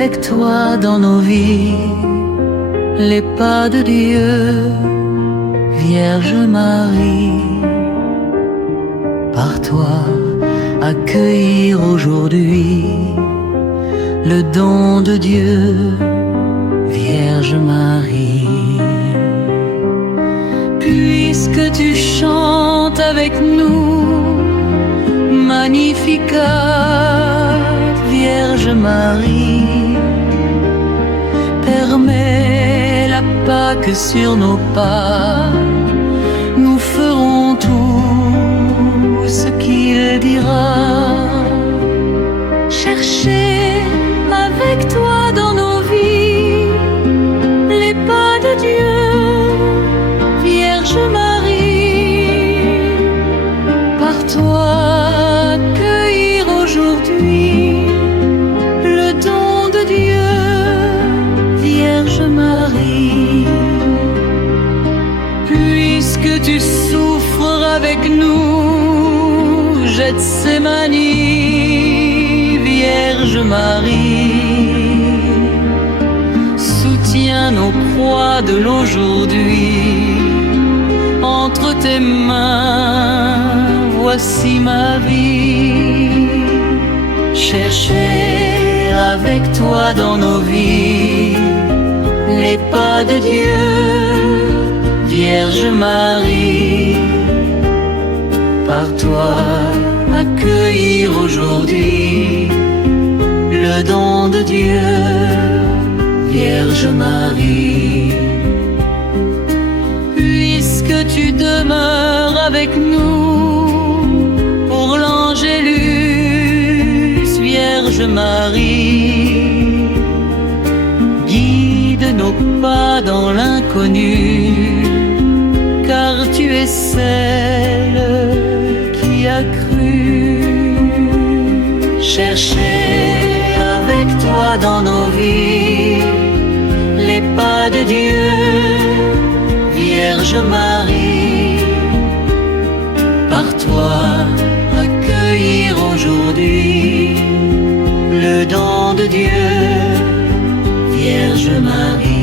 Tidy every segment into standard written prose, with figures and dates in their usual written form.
avec toi dans nos vies, les pas de Dieu, Vierge Marie. Par toi, accueillir aujourd'hui le don de Dieu, Vierge Marie. Puisque tu chantes avec nous, Magnificat, Vierge Marie, permets la Pâque sur nos pas, nous ferons tout ce qu'il dira. Chercher avec toi dans nos vies les pas de Dieu, Vierge Marie. Par toi accueillir aujourd'hui le don de Dieu, Vierge Marie. Puisque tu souffres avec nous, Gethsémani, Vierge Marie, soutiens nos croix de l'aujourd'hui. Entre tes mains, voici ma vie. Chercher avec toi dans nos vies les pas de Dieu, Vierge Marie. Par toi, accueillir aujourd'hui le don de Dieu, Vierge Marie. Puisque tu demeures avec nous pour l'Angélus, Vierge Marie, guide nos pas dans l'inconnu, car tu es celle qui a cru. Chercher avec toi dans nos vies les pas de Dieu, Vierge Marie. Par toi accueillir aujourd'hui le don de Dieu, Vierge Marie.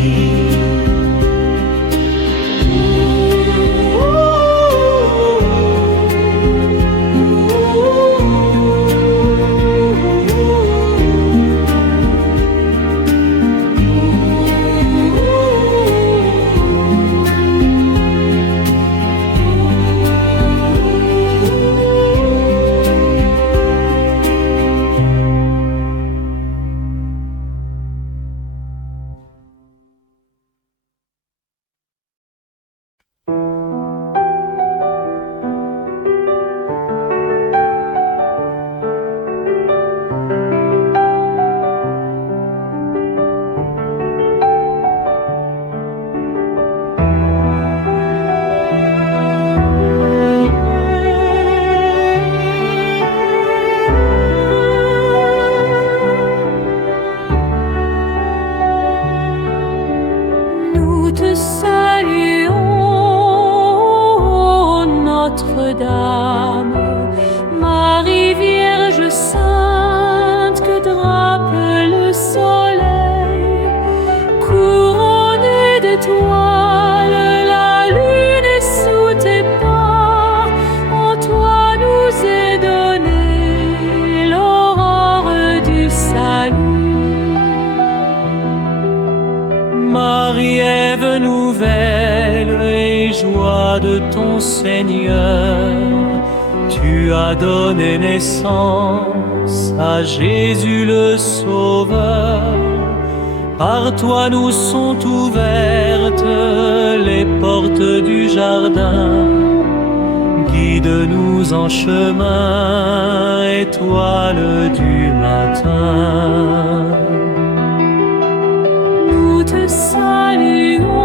Tu as donné naissance à Jésus le Sauveur. Par toi nous sont ouvertes les portes du jardin. Guide-nous en chemin, étoile du matin. Nous te saluons,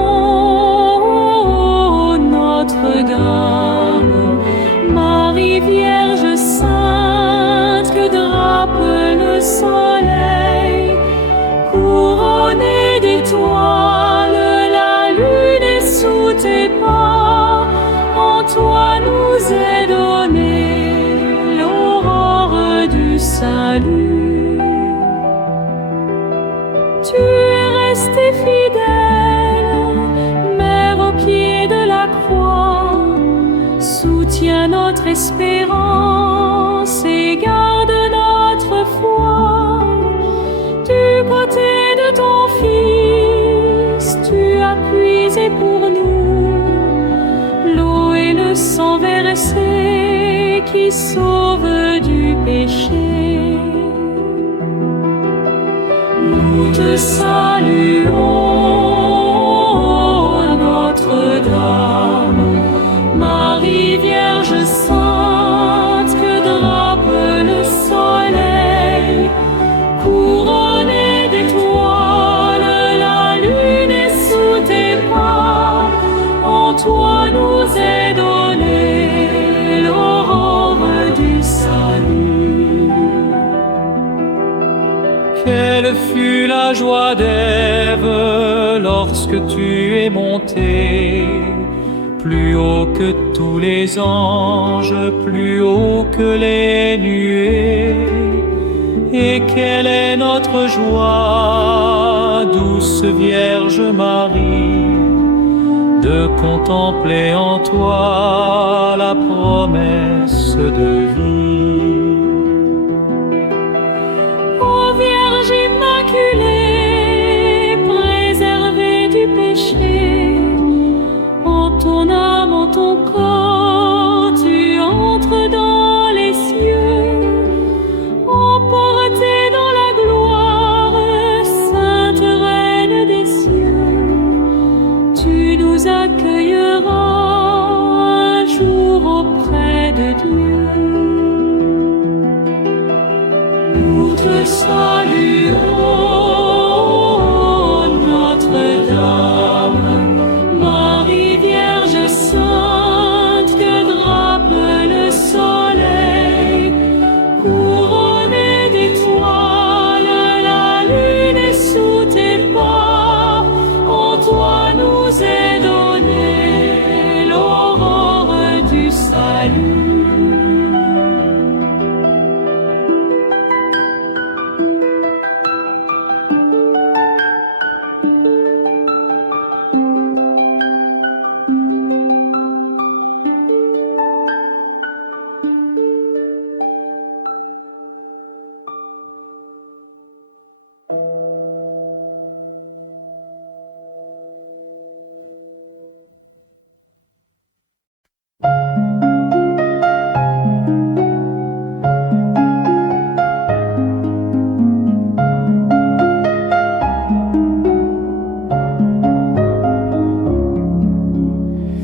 Notre-Dame, Marie Vierge Sainte, que drape le soleil, couronnée d'étoiles, la lune est sous tes pas. En toi nous est donnée l'aurore du salut. soutiens notre espérance et garde notre foi. Du côté de ton Fils, tu as puisé pour nous l'eau et le sang versé qui sauve du péché. Nous te saluons, Notre-Dame, Marie Vierge Sainte, que drape le soleil, couronnée d'étoiles, la lune est sous tes pas. En toi nous est donnée l'aurore du salut. Quelle fut la joie d'Ève lorsque tu es monté plus haut que tous les anges, plus haut que les nuées. Et quelle est notre joie, douce Vierge Marie, de contempler en toi la promesse de vie. Ô Vierge Immaculée, préservée du péché, en ton âme, en ton corps, tu entres dans les cieux, emportée dans la gloire, Sainte Reine des cieux. Tu nous accueilleras un jour auprès de Dieu. Nous te saluons, Notre-Dame, Marie Vierge Sainte, que drape le soleil, couronnée d'étoiles, la lune est sous tes pas. En toi nous est donnée l'aurore du salut.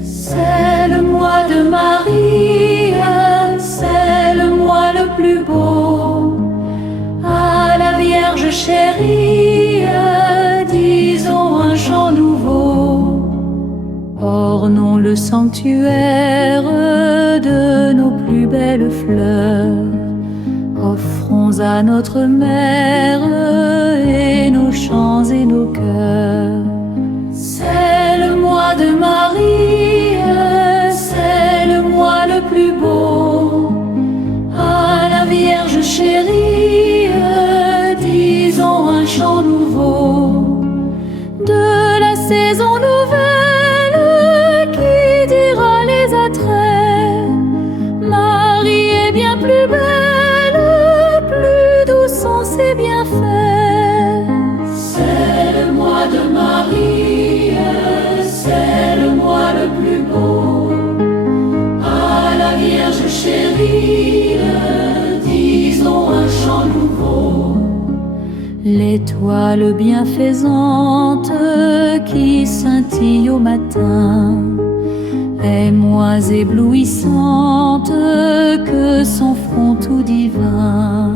C'est le mois de Marie, c'est le mois le plus beau. À la Vierge chérie, disons un chant nouveau. Ornons le sanctuaire de nos plus belles fleurs. Offrons à notre Mère et nos chants et nos cœurs. C'est le mois de Marie, c'est le mois le plus beau. À la Vierge chérie, disons un chant nouveau. De la saison nouvelle qui dira les attraits, Marie est bien plus belle, plus douce en ses bienfaits. C'est le mois de Marie, c'est le mois le plus beau. À la Vierge chérie, disons un chant nouveau. L'étoile bienfaisante qui scintille au matin est moins éblouissante que son front tout divin.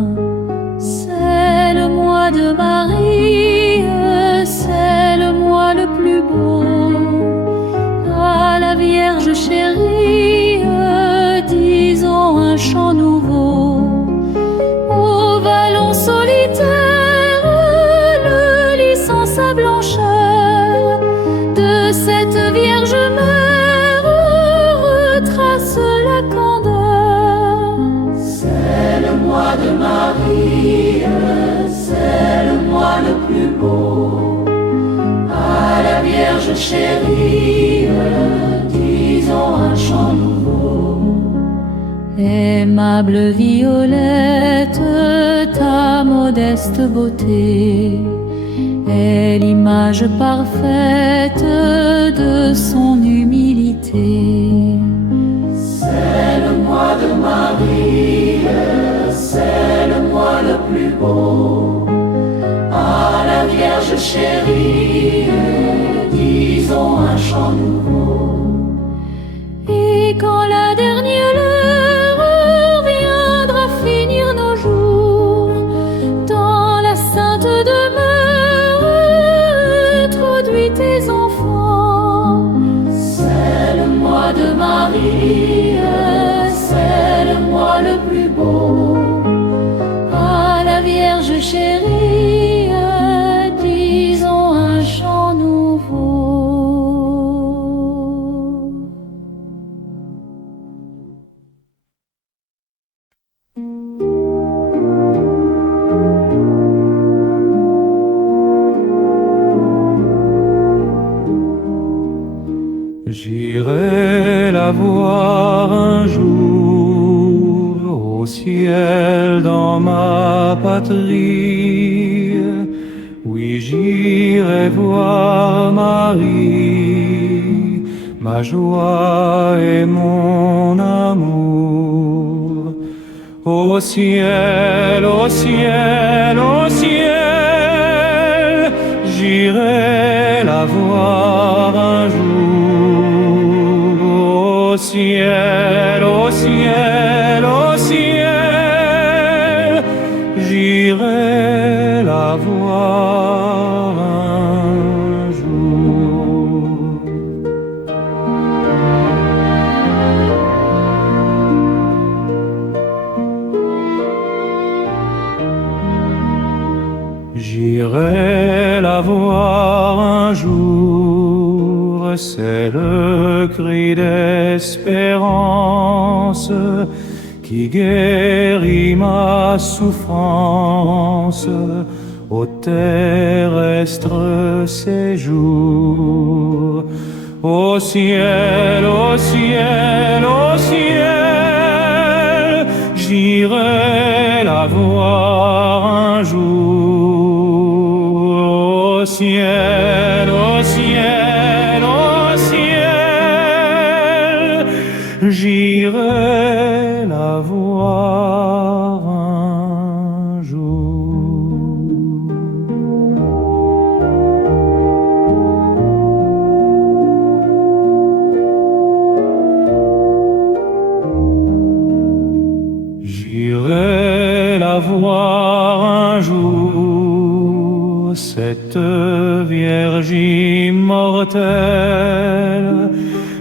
C'est le mois de Marie, c'est le mois le plus beau. À la Vierge chérie, disons un chant nouveau. Au vallon solitaire, le lit sans sa blancheur de cette Vierge Mère retrace la candeur. C'est le mois de Marie, c'est le mois le plus beau. À la Vierge chérie, disons un chant nouveau. aimable Violette, ta modeste beauté est l'image parfaite de son humilité. C'est le mois de Marie, c'est le mois le plus beau. À la Vierge chérie, disons un chant nouveau. Et quand la dernière heure viendra finir nos jours, dans la sainte demeure, introduis tes enfants. C'est le mois de Marie, c'est le mois le plus beau. À la Vierge chérie, disons un chant nouveau. J'irai la voir un jour au ciel dans ma patrie. Oui, j'irai voir Marie, ma joie et mon amour. Au ciel, au ciel, au ciel, j'irai la voir un jour. Au ciel, au ciel, au ciel, j'irai la voir un jour. J'irai la voir un jour, c'est le cri d'espérance qui guérit ma souffrance au terrestre séjour. Au ciel, au ciel, au ciel, j'irai la voir un jour. Au ciel, au ciel, au ciel, j'irai la voir un jour. J'irai la voir un jour, cette Vierge immortelle.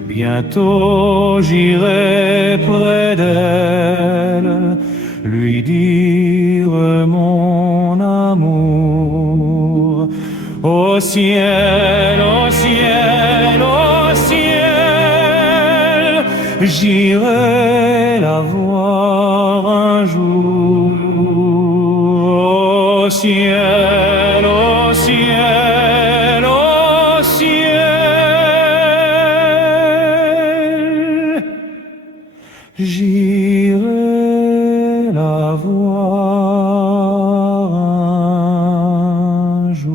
Bientôt j'irai près d'elle, lui dire mon amour. Au ciel, au ciel, au ciel, j'irai la voir un jour. Au ciel, au ciel, au ciel, j'irai la voir un jour.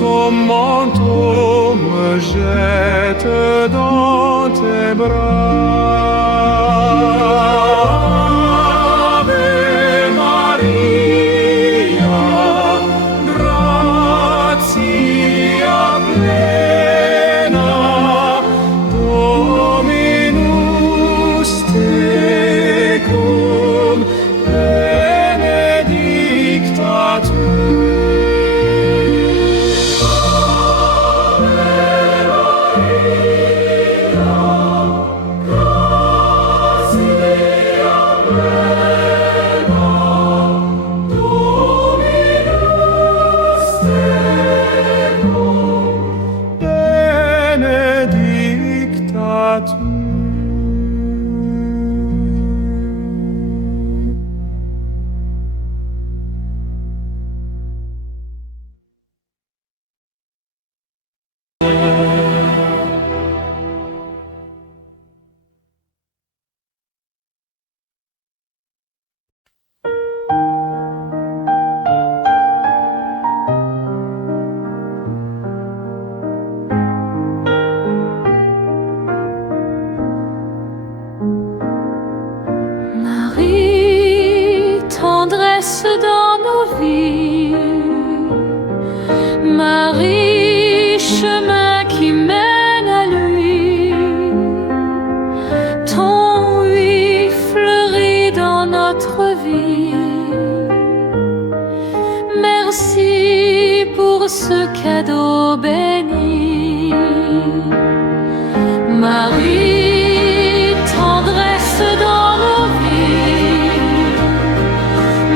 ton manteau me jette dans tes bras. Ave Maria, gratia plena, Dominus tecum, benedicta tu. Benedicta tu. Marie, tendresse dans nos vies. Marie, chemin qui mène à lui. Ton oui fleurit dans notre vie. Merci pour ce cadeau béni. Marie, tendresse dans nos vies.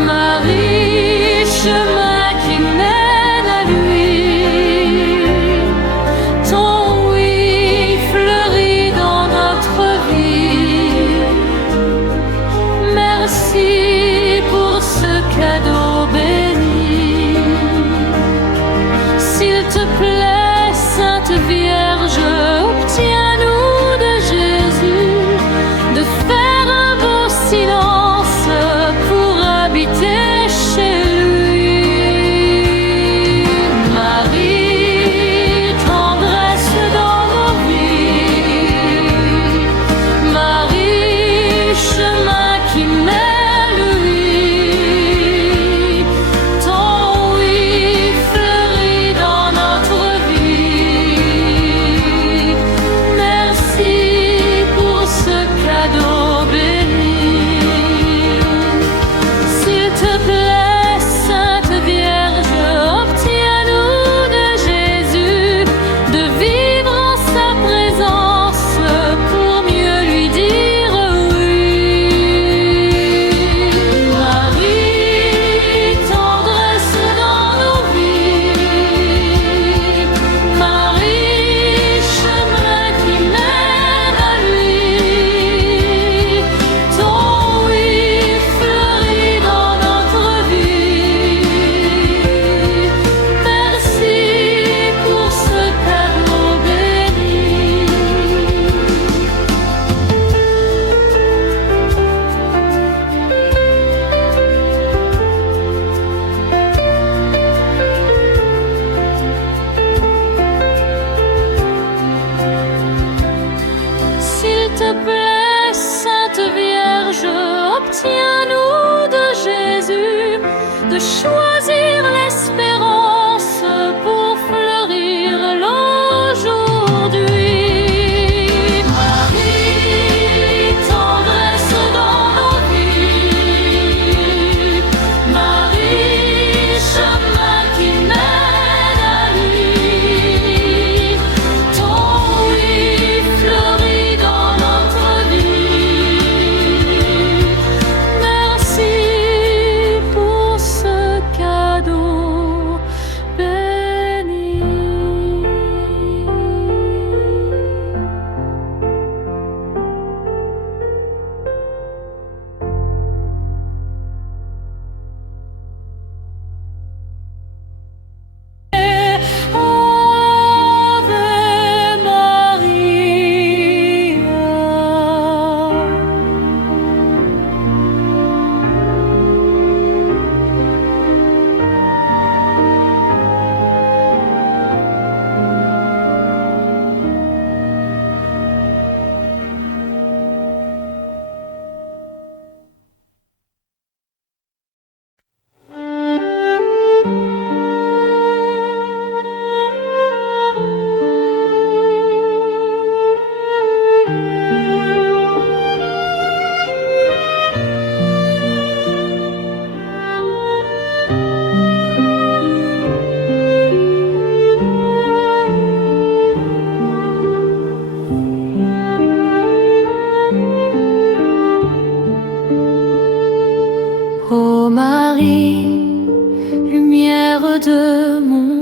Marie, chemin qui mène à lui. Ton oui fleurit dans notre vie. Merci pour ce cadeau béni. S'il te plaît, Sainte Vierge, obtiens-nous de Jésus de faire un beau silence pour habiter chez lui. Marie, tendresse dans nos vies. Marie, chemin qui mène lui. Ton oui fleurit dans notre vie.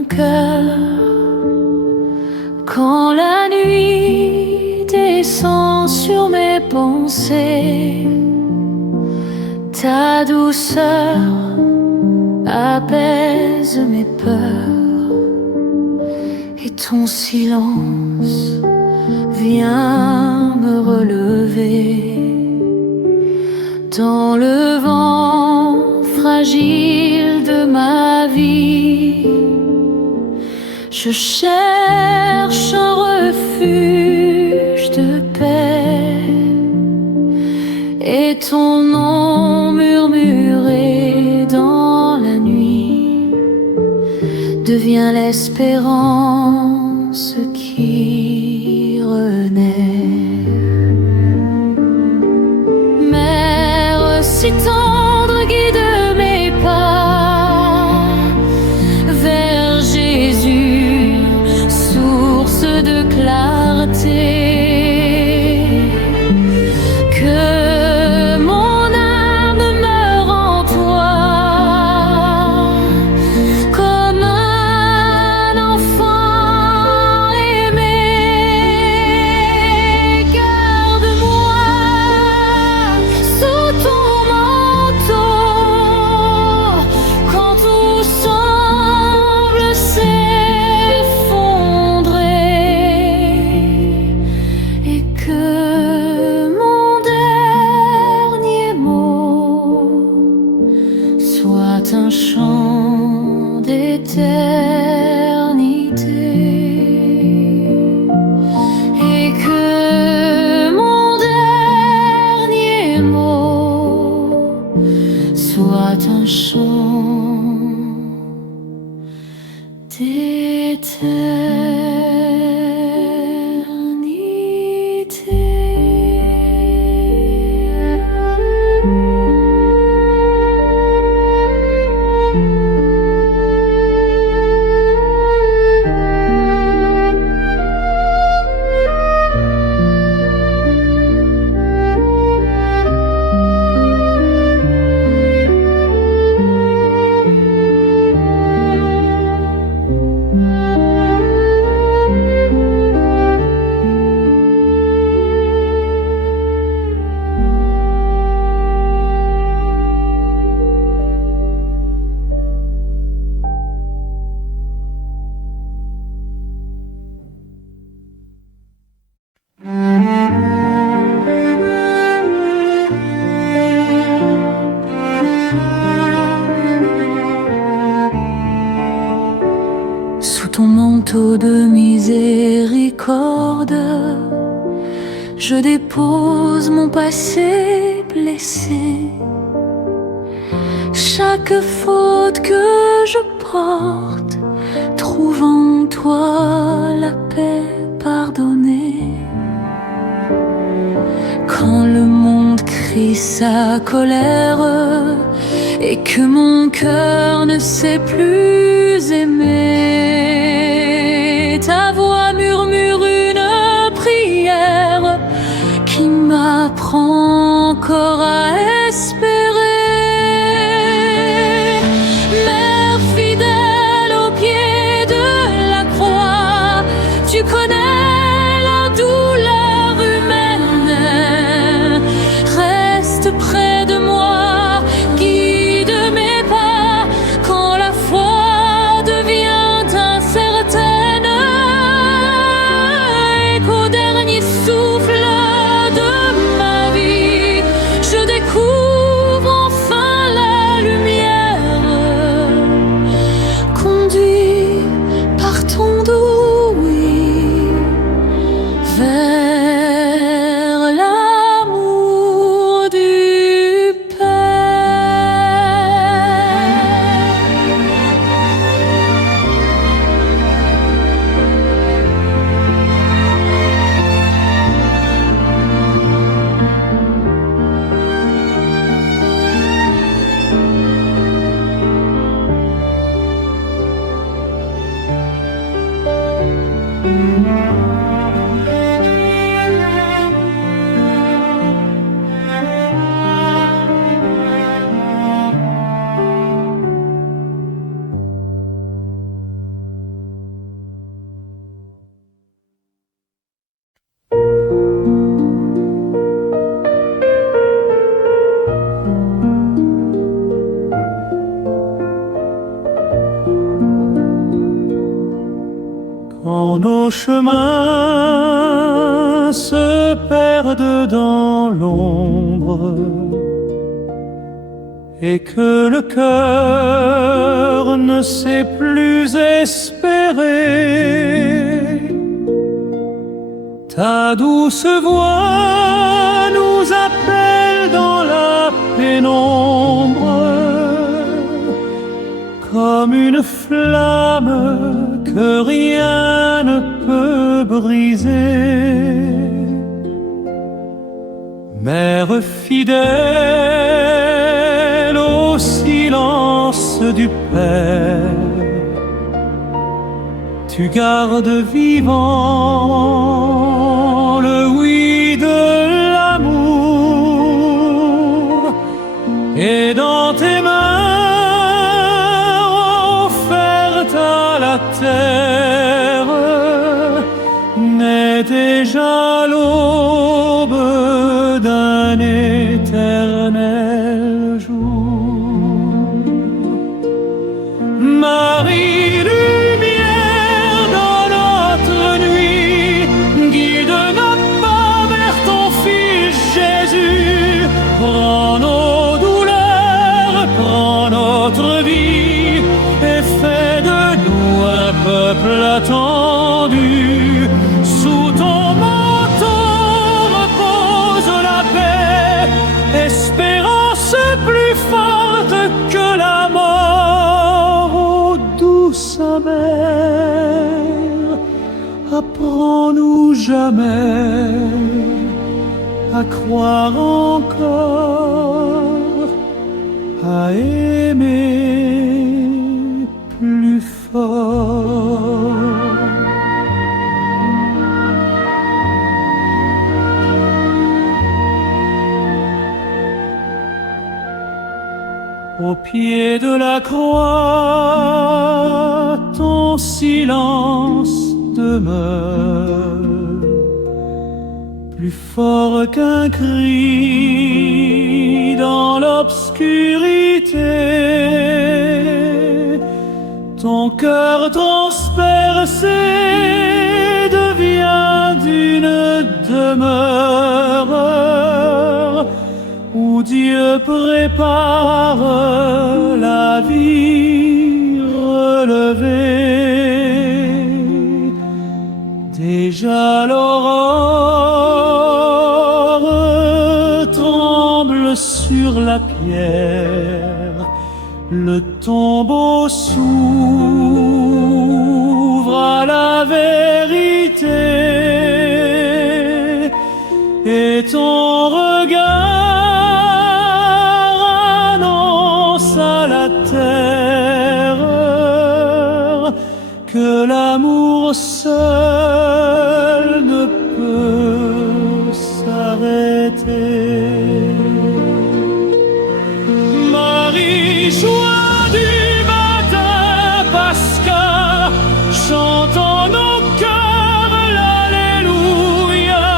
mon cœur. Quand la nuit descend sur mes pensées, ta douceur apaise mes peurs, et ton silence vient me relever. Dans le vent fragile de ma vie, je cherche un refuge de paix, et ton nom murmuré dans la nuit devient l'espérance qui renaît. Mère si tendre, guide mes pas vers Jésus, source de clarté. Que mon âme meure en toi, comme un enfant aimé. Garde-moi sous ton manteau quand tout semble s'effondrer, et que mon dernier mot soit un chant d'éternité, et que mon dernier mot soit un chant Sous ton manteau de miséricorde, je dépose mon passé blessé. Chaque faute que je porte trouve en toi la paix pardonnée. Quand le monde crie sa colère et que mon cœur ne sait plus aimer, ta voix murmure une prière qui m'apprend encore à espérer. Mère fidèle au pied de la croix, tu connais la douleur humaine. Reste près de moi, guide mes pas quand la foi devient quand nos chemins se perdent dans l'ombre et que le cœur ne sait plus espérer. Ta douce voix nous appelle dans la pénombre, comme une flamme que rien ne peut briser. Mère fidèle au silence du Père, tu gardes vivant le oui de l'amour, et dans tes mains offertes à la terre naît déjà l'aube d'un éternel jour. Marie, lumière dans notre nuit, guide nos pas vers ton Fils Jésus. Prends nos douleurs, prends notre vie, et fais de nous un peuple attendu. Sous ton manteau repose la paix, espérance plus forte que la mort. Ô douce mère, apprends-nous jamais à croire encore, à aimer plus fort. Au pied de la croix, ton silence demeure, plus fort qu'un cri dans l'obscurité. Ton cœur transpercé devient d'une demeure où Dieu prépare la vie relevée. Déjà l'aurore tremble sur la pierre, le tombeau s'ouvre à la vérité, et ton regard annonce à la terre que l'amour seul ne peut s'arrêter. Marie, joie du matin pascal, chantons nos cœurs l'Alléluia,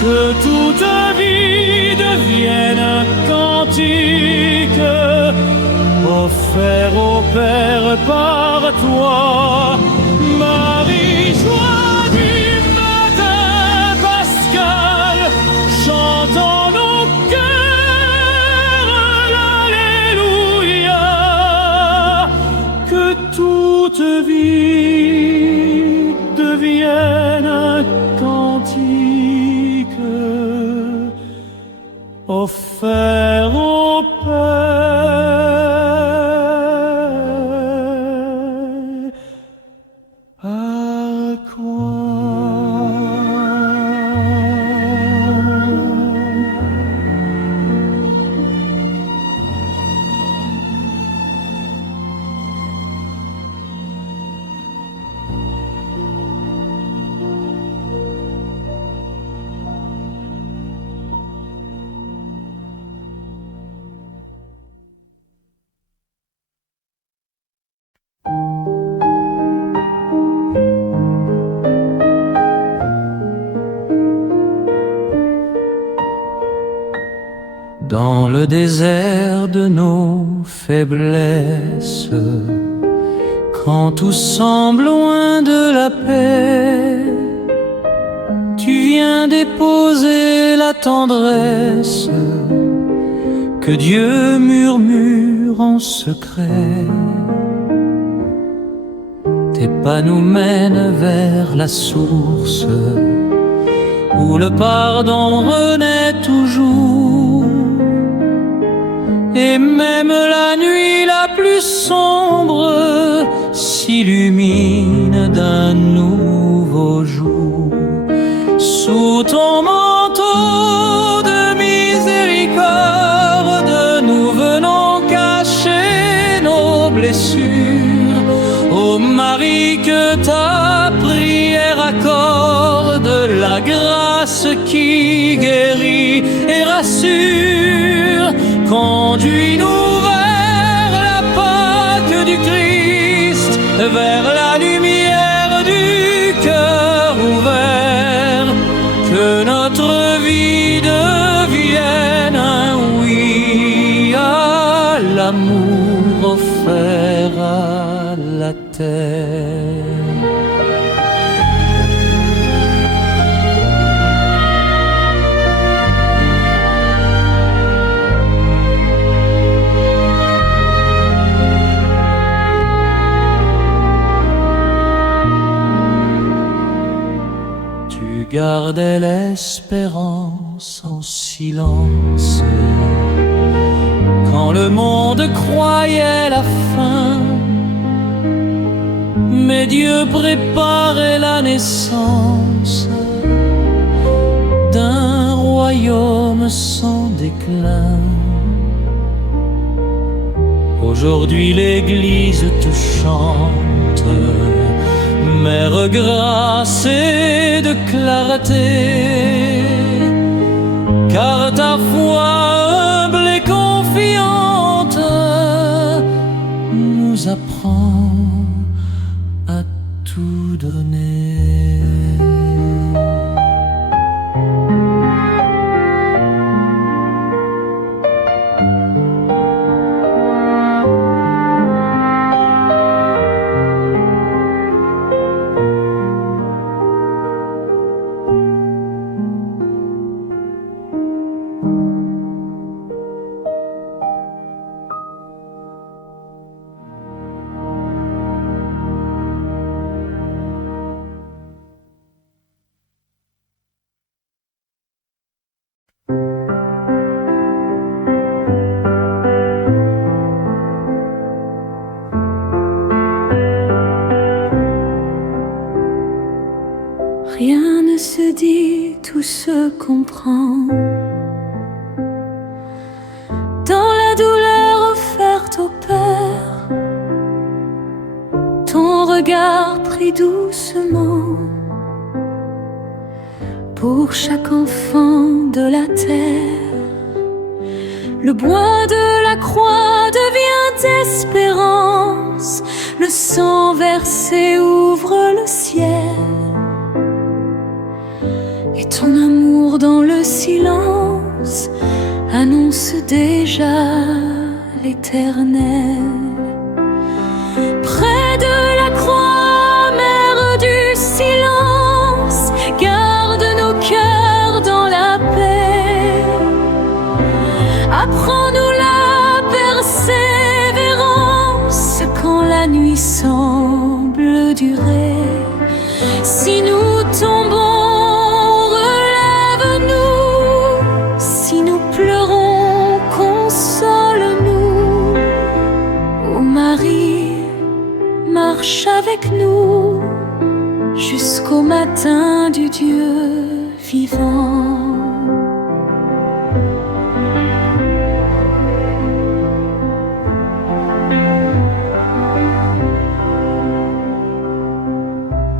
que toute vie devienne un cantique offert au Père par toi. Marie, joie du matin pascal, chantons nos cœurs l'Alléluia, que toute vie devienne un cantique offert au Père par quoi. Dans le désert de nos faiblesses, Quand tout semble loin de la paix, tu viens déposer la tendresse que Dieu murmure en secret. Tes pas nous mènent vers la source où le pardon renaît toujours. Et même la nuit la plus sombre s'illumine d'un nouveau jour. Sous ton manteau de miséricorde, nous venons cacher nos blessures. Ô Marie, que ta prière accorde la grâce qui guérit et rassure. Conduis-nous vers la Pâque du Christ, vers la lumière du cœur ouvert. Que notre vie devienne un oui à l'amour offert à la terre. Gardais l'espérance en silence quand le monde croyait la fin. Mais Dieu préparait la naissance d'un royaume sans déclin. Aujourd'hui l'Église te chante, Mère grâce et de clarté, car ta foi humble et confiante nous apprend à tout donner. Rien ne se dit, tout se comprend. Dans la douleur offerte au Père, ton regard pris doucement pour chaque enfant de la terre. Le bois de la croix devient espérance, le sang versé ouvre le ciel. Et ton amour dans le silence annonce déjà l'éternel. Près de la croix, mère du silence, garde nos cœurs dans la paix. Apprends-nous la persévérance quand la nuit semble durer. Si nous tombons, marche avec nous jusqu'au matin du Dieu vivant.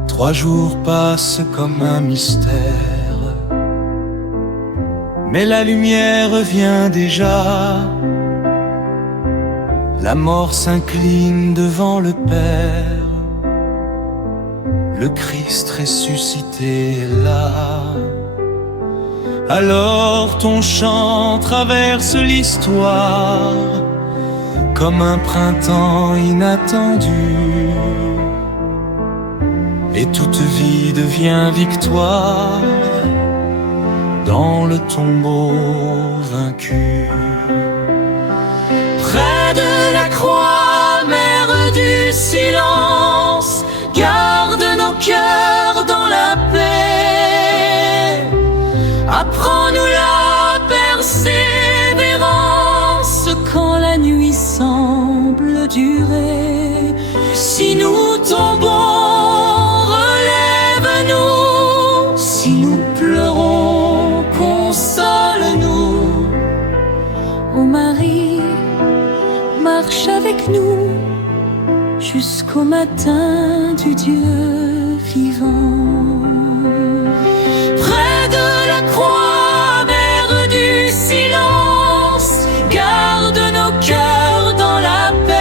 Trois jours passent comme un mystère, mais la lumière vient déjà. La mort s'incline devant le Père, le Christ ressuscité est là. Alors ton chant traverse l'histoire, comme un printemps inattendu. Et toute vie devient victoire dans le tombeau vaincu. Près de la croix, mère du silence, garde nos cœurs dans la paix. Apprends-nous la persévérance quand la nuit semble durer. Si nous tombons, relève-nous. Si nous pleurons, console-nous. Ô Marie, marche avec nous jusqu'au matin du Dieu vivant. Près de la croix, mère du silence, garde nos cœurs dans la paix.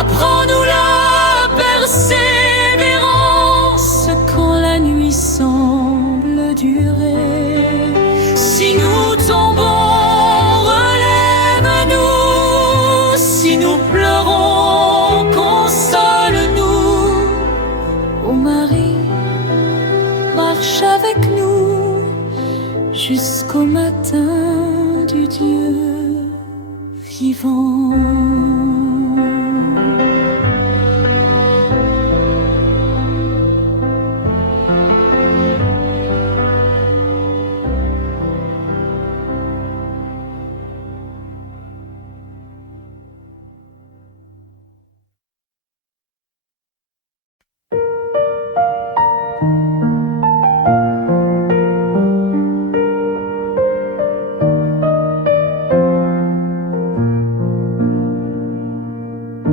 Apprends-nous la persévérance quand la nuit semble durer. Si nous tombons, relève-nous. Si nous pleurons, console-nous. Ô Marie, marche avec nous jusqu'au matin du Dieu vivant.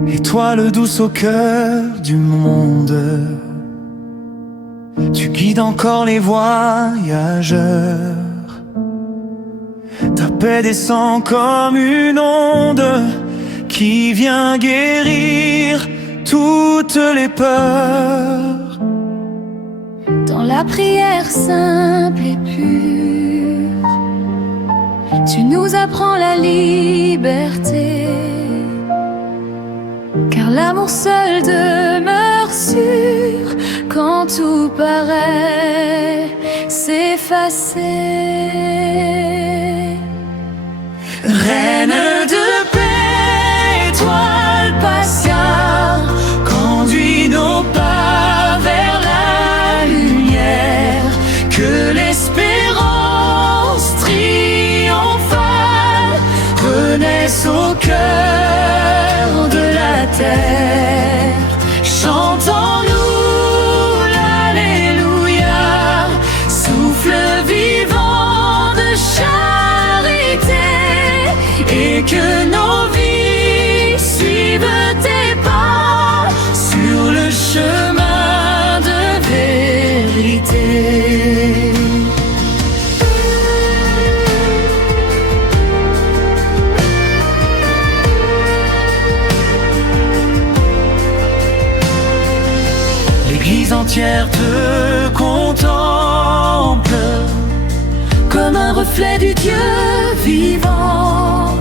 Étoile douce au cœur du monde, tu guides encore les voyageurs. Ta paix descend comme une onde qui vient guérir toutes les peurs. Dans la prière simple et pure, tu nous apprends la liberté. Car l'amour seul demeure sûr quand tout paraît s'effacer. Reine de paix, étoile patiente, conduis nos pas vers la lumière. Que l'espérance triomphale renaisse au cœur de la terre. Chantons-nous l'Alléluia, souffle vivant de charité, et que nos vies suivent tes pas sur le chemin de vérité. L'Église entière te contemple comme un reflet du Dieu vivant.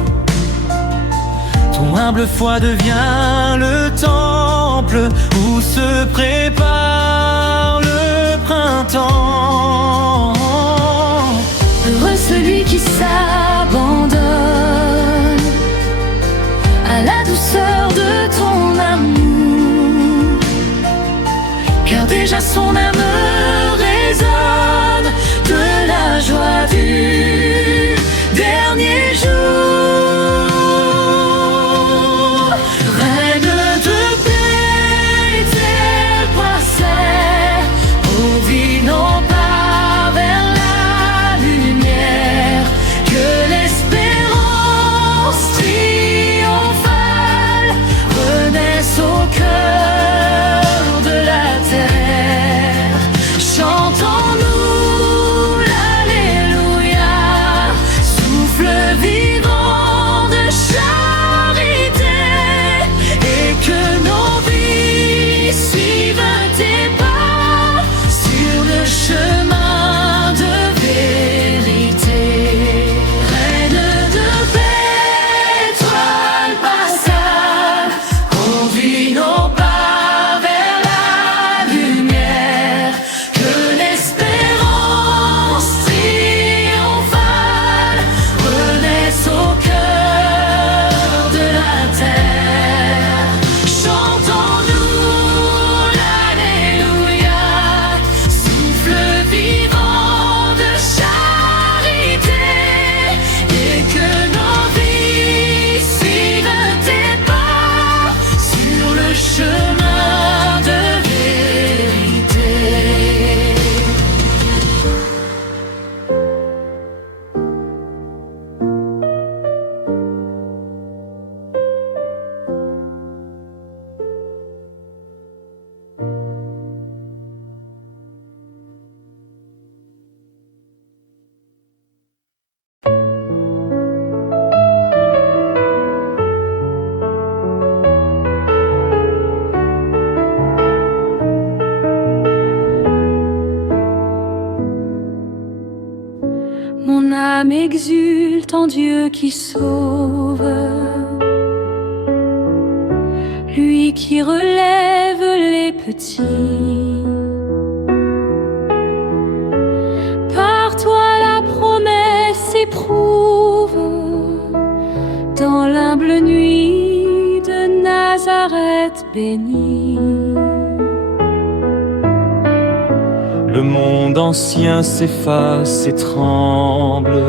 Ton humble foi devient le temple où se prépare le printemps. Heureux celui qui s'abandonne à la douceur de ton amour, car déjà son âme résonne de la joie du dernier jour. Reine de paix, tel passait, conduis nos pas vers la lumière. Que l'espérance triomphale renaisse au cœur de la terre. âme exulte en Dieu qui sauve, lui qui relève les petits. Par toi la promesse éprouve, dans l'humble nuit de Nazareth bénie. Le monde ancien s'efface et tremble.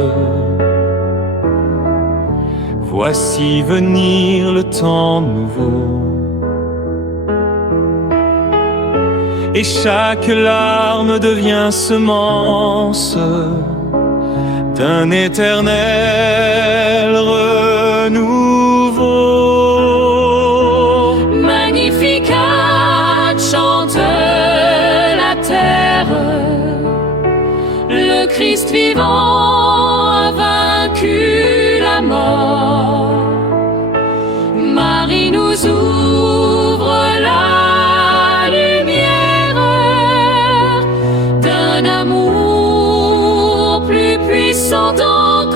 Voici venir le temps nouveau. Et chaque larme devient semence d'un éternel renouveau. Magnificat chante la terre, le Christ vivant a vaincu la mort. Marie nous ouvre la lumière d'un amour plus puissant encore.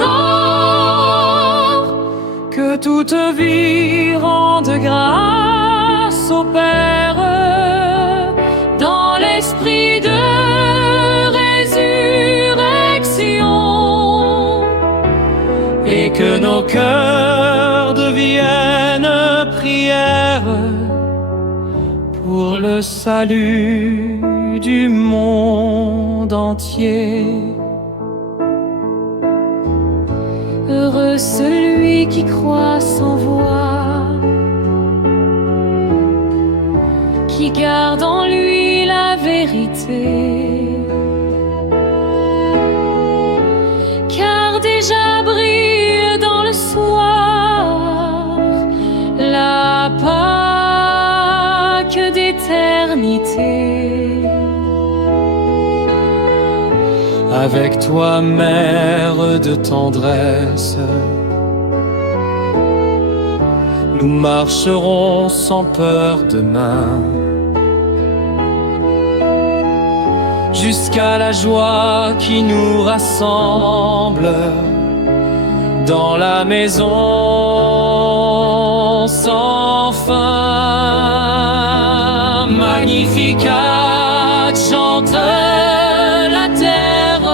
Que toute vie rende grâce au Père Dans l'esprit de résurrection, et que nos cœurs deviennent prière pour le salut du monde entier. heureux celui qui croit sans voix, qui garde en lui la vérité. Car déjà brille dans le soir la Pâque d'éternité. Avec toi, mère de tendresse, nous marcherons sans peur demain, jusqu'à la joie qui nous rassemble dans la maison sans fin. Magnificat chante la terre,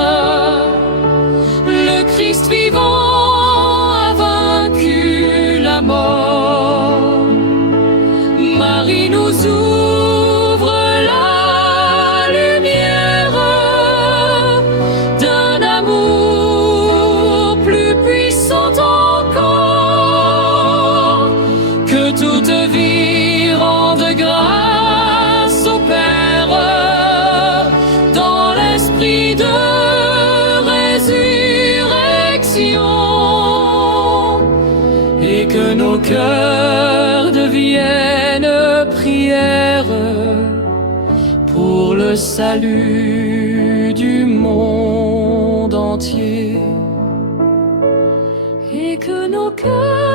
le Christ vivant a vaincu la mort. Marie nous ouvre la lumière d'un amour plus puissant encore. Que toute vie rende grâce au Père dans l'esprit de résurrection, et que nos cœurs deviennent prière pour le salut du monde entier. Et que nos cœurs